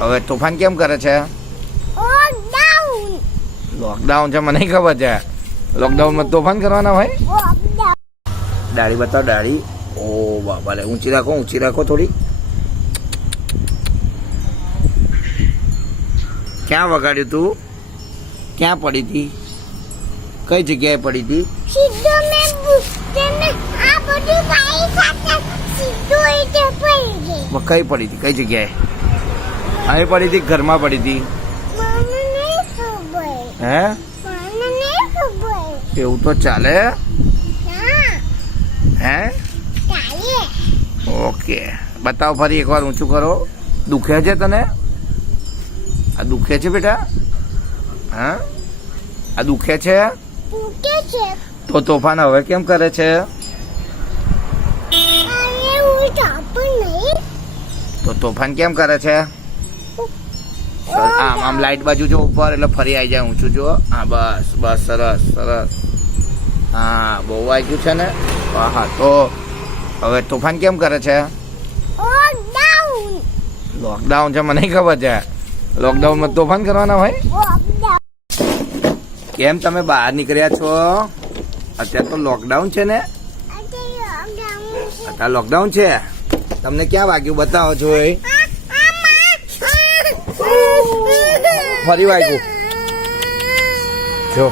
હવે તોફાન કેમ કરે છે? લોકડાઉન છે, મને ખબર છે. લોકડાઉનમાં તોફાન કરવાના હોય. દાઢી બતાવો, દાઢી. ઓ બાપા રે, ઊંચી રાખો થોડી. ક્યાં વગાડ્યું તું? ક્યાં પડી હતી? કઈ જગ્યાએ પડી હતી? કઈ પડી હતી? કઈ જગ્યાએ? અહીં પડી હતી, ઘરમાં પડી હતી? હે, એવું તો ચાલે? હે, ઓકે. બતાવો ફરી એકવાર, ઊંચું કરો. દુખે છે તને? આ દુખે છે બેટા? હા, આ દુખે છે? તો તોફાન હવે કેમ કરે છે? તો તોફાન કેમ કરે છે? આમ લાઈટ બાજુ જો ઉપર, એટલે ફરી આવી જાય. ઊંચું જો. હા, બસ બસ, સરસ સરસ. હા, બહુ વાગ્યું છે ને. હા, તો હવે તોફાન કેમ કરે છે? લોકડાઉન છે, મને ખબર છે. લોકડાઉનમાં તોફાન કરવાના હોય. કેમ તમે બહાર નીકળ્યા છો? અત્યારે તો લોકડાઉન છે ને. અત્યારે લોકડાઉન છે. તમને ક્યાં વાગ્યું બતાવો છો? ફરી વાગ્યું જો.